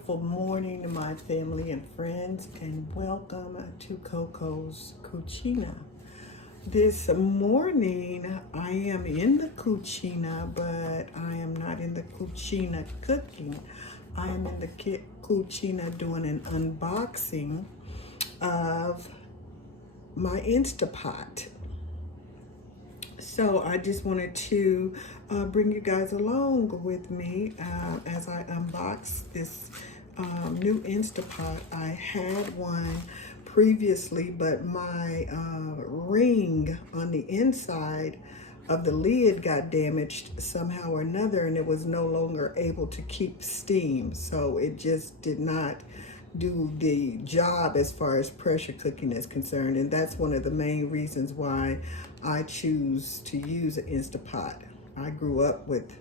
wonderful morning, my family and friends, and welcome to Kohls Cucina. This morning, I am in the cucina, but I am not in the cucina cooking. I am in the cucina doing an unboxing of my Instapot. So I just wanted to bring you guys along with me as I unbox this new Instapot. I had one previously, but my ring on the inside of the lid got damaged somehow or another, and it was no longer able to keep steam. So it just did not do the job as far as pressure cooking is concerned, and that's one of the main reasons why I choose to use an Instapot. I grew up with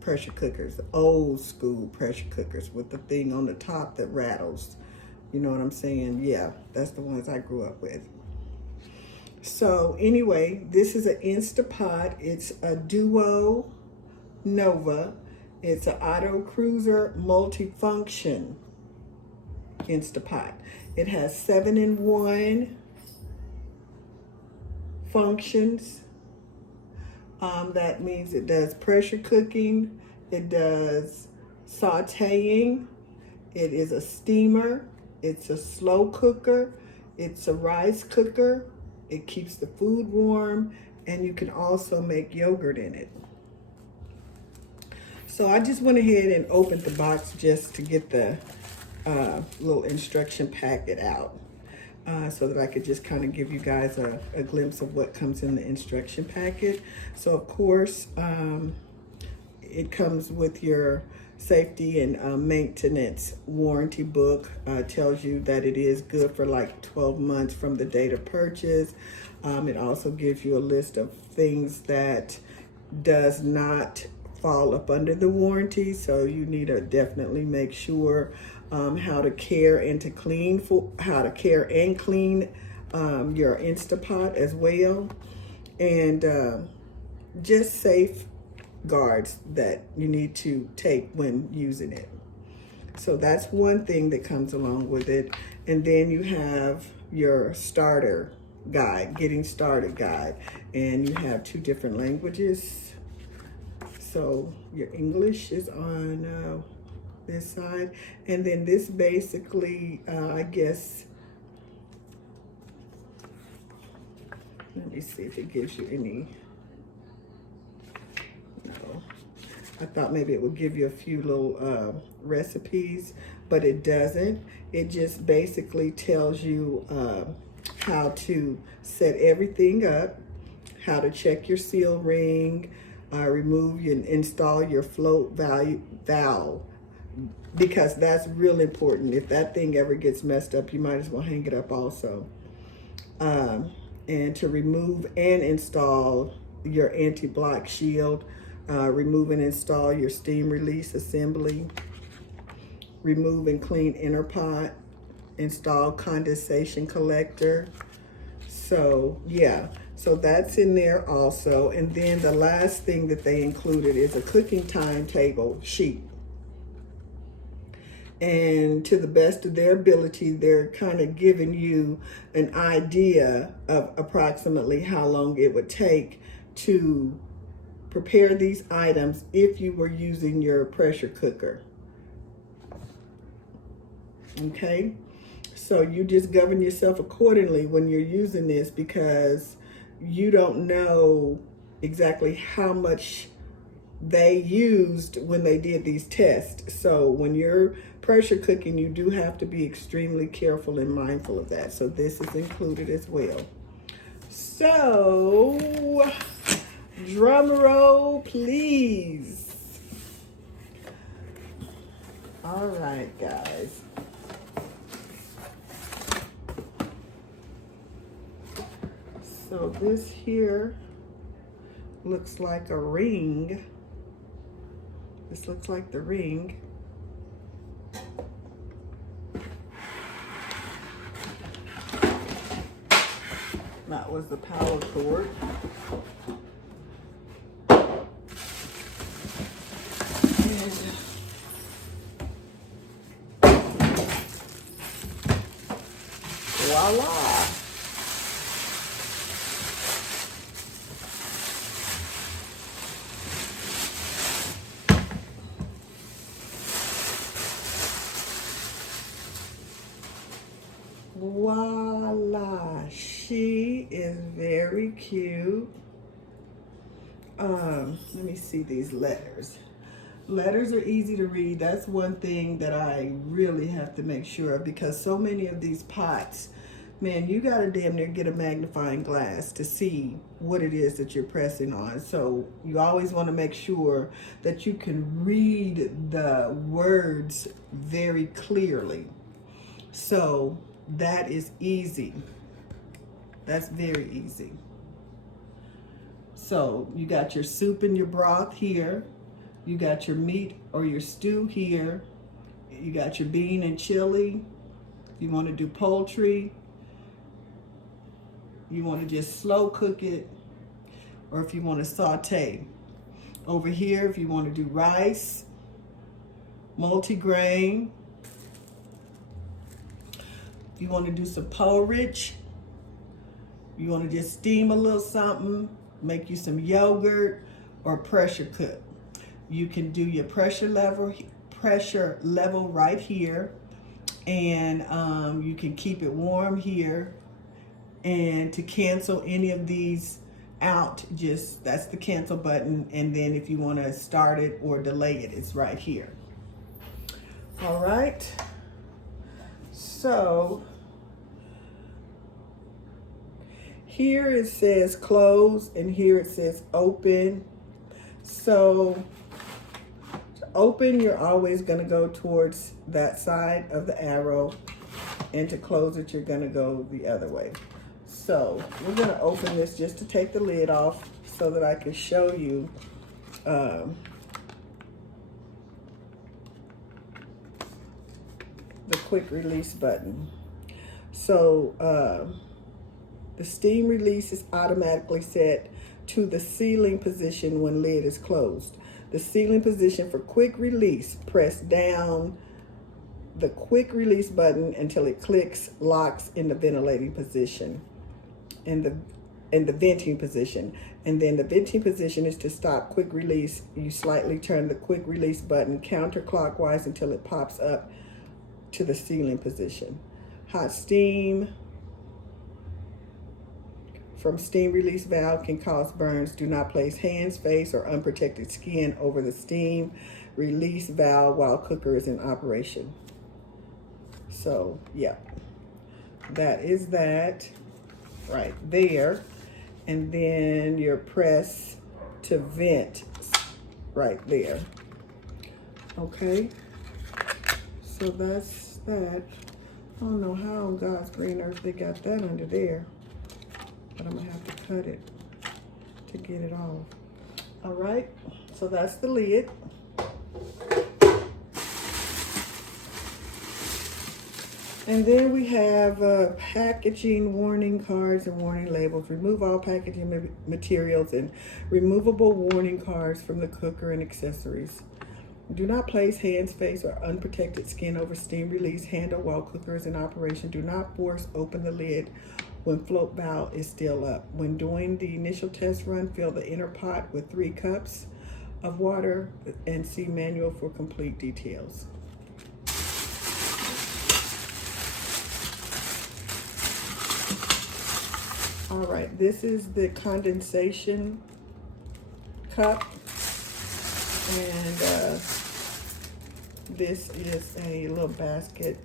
pressure cookers, old school pressure cookers with the thing on the top that rattles. You know what I'm saying? Yeah, that's the ones I grew up with. So anyway, this is an Instapot. It's a Duo Nova. It's an auto cruiser multifunction Instapot. It has 7-in-1 functions. That means it does pressure cooking, it does sauteing, it is a steamer, it's a slow cooker, it's a rice cooker, it keeps the food warm, and you can also make yogurt in it. So I just went ahead and opened the box just to get the little instruction packet out so that I could just kind of give you guys a glimpse of what comes in the instruction packet. So of course, it comes with your safety and maintenance warranty book. Tells you that it is good for like 12 months from the date of purchase. It also gives you a list of things that does not fall up under the warranty, so you need to definitely make sure how to care and clean your Instapot as well, and just safeguards that you need to take when using it. So that's one thing that comes along with it. And then you have your starter guide, getting started guide, and you have 2 different languages. So your English is on this side, and then this basically, I guess, let me see if it gives you any, no. I thought maybe it would give you a few little recipes, but it doesn't. It just basically tells you how to set everything up, how to check your seal ring, remove and install your float valve, because that's real important. If that thing ever gets messed up, you might as well hang it up also. And to remove and install your anti-block shield, remove and install your steam release assembly, remove and clean inner pot, install condensation collector. So yeah, so that's in there also. And then the last thing that they included is a cooking timetable sheet. And to the best of their ability, they're kind of giving you an idea of approximately how long it would take to prepare these items if you were using your pressure cooker. Okay, so you just govern yourself accordingly when you're using this, because you don't know exactly how much they used when they did these tests. So when you're pressure cooking, you do have to be extremely careful and mindful of that. So this is included as well. So drum roll, please. All right, guys. So this here looks like a ring. This looks like the ring. That was the power cord. And voila. Voila, she is very cute. Let me see these letters. Letters are easy to read. That's one thing that I really have to make sure of, because so many of these pots, man, you gotta damn near get a magnifying glass to see what it is that you're pressing on. So you always want to make sure that you can read the words very clearly. So that is easy. That's very easy. So you got your soup and your broth here. You got your meat or your stew here. You got your bean and chili. You want to do poultry. You want to just slow cook it, or if you want to saute. Over here, if you want to do rice, multigrain. If you want to do some porridge, you want to just steam a little something, make you some yogurt, or pressure cook. You can do your pressure level right here, and you can keep it warm here. And to cancel any of these out, just that's the cancel button. And then if you want to start it or delay it, it's right here. All right. So here it says close, and here it says open. So to open, you're always going to go towards that side of the arrow, and to close it, you're going to go the other way. So we're going to open this just to take the lid off so that I can show you the quick release button. So the steam release is automatically set to the sealing position when lid is closed. The sealing position for quick release, press down the quick release button until it locks in the ventilating position, in the venting position. And then the venting position is to stop quick release. You slightly turn the quick release button counterclockwise until it pops up to the sealing position. Hot steam from steam release valve can cause burns. Do not place hands, face, or unprotected skin over the steam release valve while cooker is in operation. So, yeah, that is that right there. And then your press to vent right there. Okay, so that's that. I don't know how on God's green earth they got that under there, but I'm gonna have to cut it to get it off. All right, so that's the lid. And then we have packaging warning cards and warning labels. Remove all packaging materials and removable warning cards from the cooker and accessories. Do not place hands, face, or unprotected skin over steam release handle while cooker is in operation. Do not force open the lid when float valve is still up. When doing the initial test run, fill the inner pot with 3 cups of water and see manual for complete details. All right, this is the condensation cup, and this is a little basket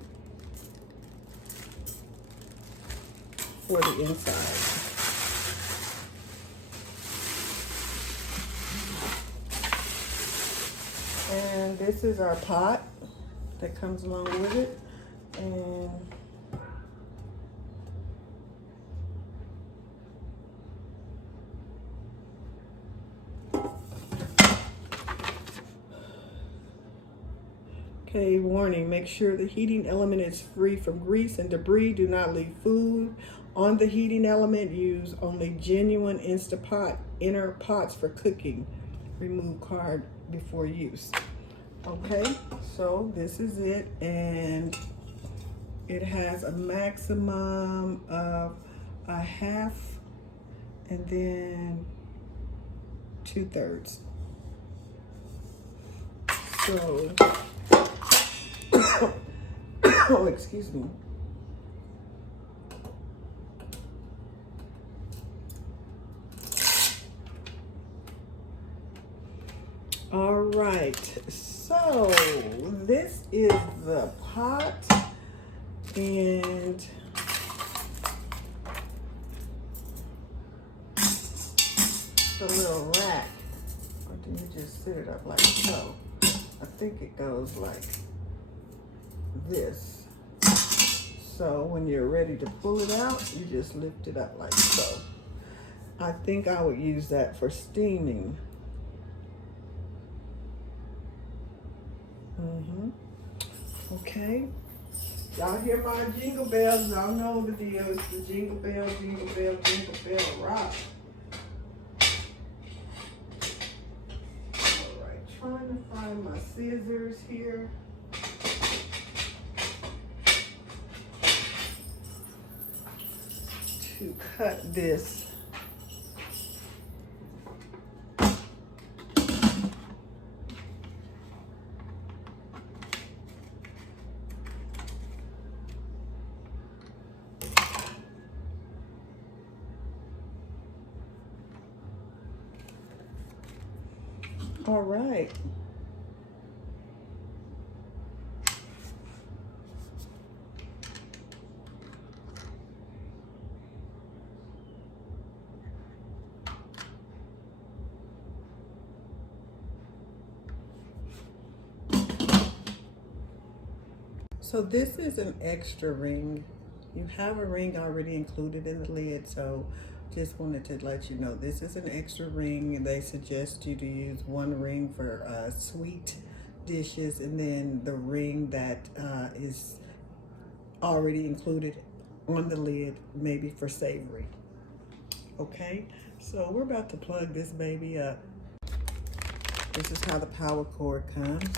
for the inside. And this is our pot that comes along with it, and okay, warning, make sure the heating element is free from grease and debris. Do not leave food on the heating element. Use only genuine Instapot inner pots for cooking. Remove card before use. Okay, so this is it, and It has a maximum of a half and then 2/3. So, oh, excuse me. All right, so this is the pot, and the little rack. Or do you just sit it up like so? I think it goes like this. So when you're ready to pull it out, you just lift it up like so. I think I would use that for steaming. Okay. Y'all hear my jingle bells? Y'all know the deal. It's the jingle bell, jingle bell, jingle bell rock. All right, trying to find my scissors here. To cut this. All right. So this is an extra ring. You have a ring already included in the lid, so just wanted to let you know this is an extra ring, and they suggest you to use one ring for sweet dishes and then the ring that is already included on the lid, maybe for savory. Okay, so we're about to plug this baby up. This is how the power cord comes.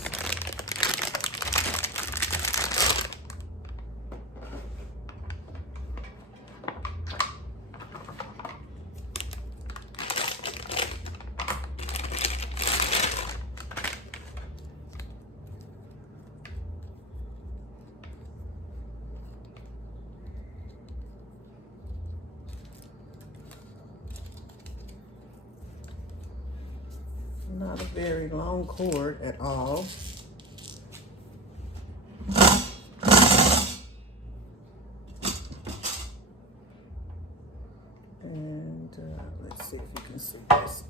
Not a very long cord at all. And let's see if you can see this.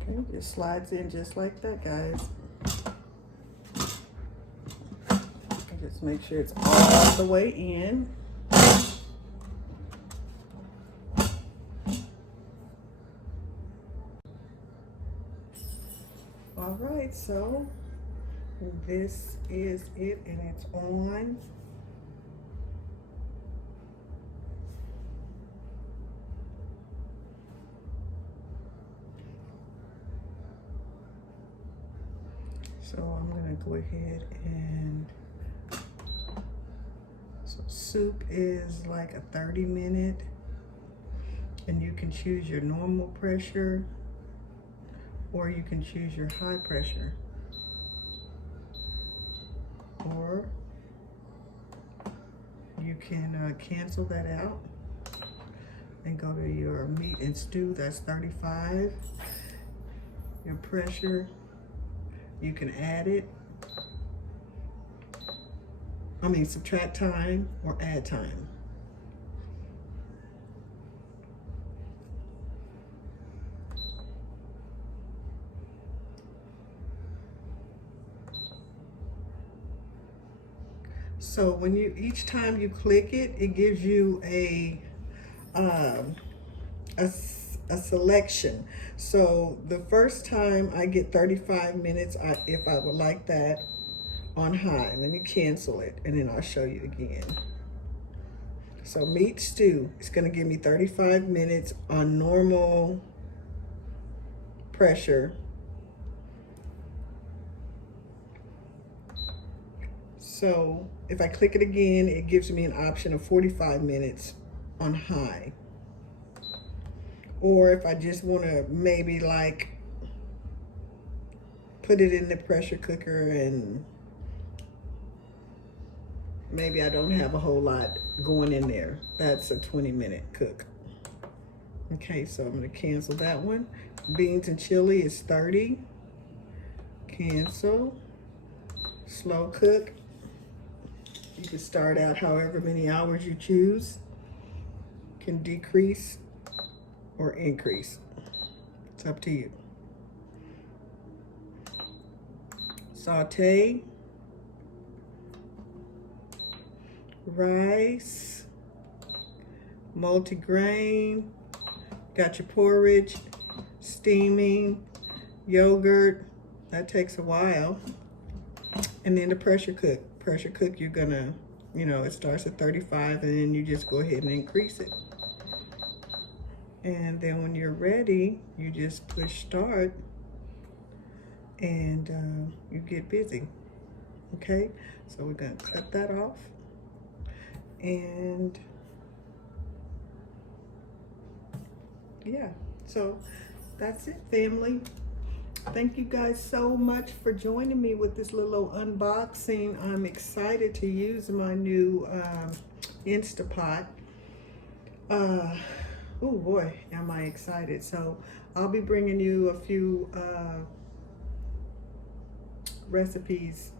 Okay, it just slides in just like that, guys. Just make sure it's all the way in. All right, so this is it, and it's on. So I'm gonna go ahead and, so soup is like a 30-minute, and you can choose your normal pressure or you can choose your high pressure, or you can cancel that out and go to your meat and stew. That's 35. Your pressure, you can add it. I mean, subtract time or add time. So when you, each time you click it, it gives you a selection. So the first time I get 35 minutes, if I would like that on high. Let me cancel it and then I'll show you again. So meat stew, it's gonna give me 35 minutes on normal pressure. So if I click it again, it gives me an option of 45 minutes on high. Or if I just wanna maybe like put it in the pressure cooker and maybe I don't have a whole lot going in there, that's a 20-minute cook. Okay, so I'm gonna cancel that one. Beans and chili is 30. Cancel. Slow cook. You can start out however many hours you choose. Can decrease or increase. It's up to you. Saute. Rice. Multigrain. Got your porridge. Steaming. Yogurt. That takes a while. And then the pressure cook. Pressure cook, you're gonna, you know, it starts at 35 and then you just go ahead and increase it. And then when you're ready, you just push start and you get busy. Okay, so we're gonna cut that off. And yeah, so that's it, family. Thank you guys so much for joining me with this little unboxing. I'm excited to use my new Instapot. Oh boy, am I excited. So I'll be bringing you a few recipes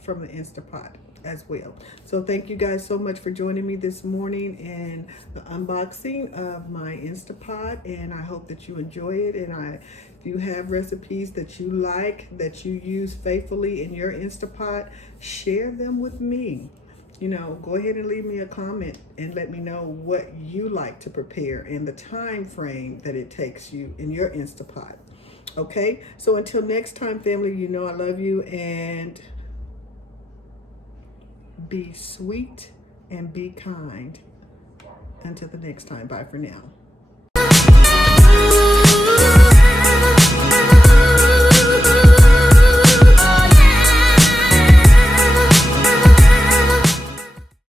from the Instapot as well. So thank you guys so much for joining me this morning in the unboxing of my Instapot, and I hope that you enjoy it. And if you have recipes that you like, that you use faithfully in your Instapot, share them with me. You know, go ahead and leave me a comment and let me know what you like to prepare and the time frame that it takes you in your Instapot. Okay, so until next time, family, you know I love you, and be sweet and be kind. Until the next time, bye for now.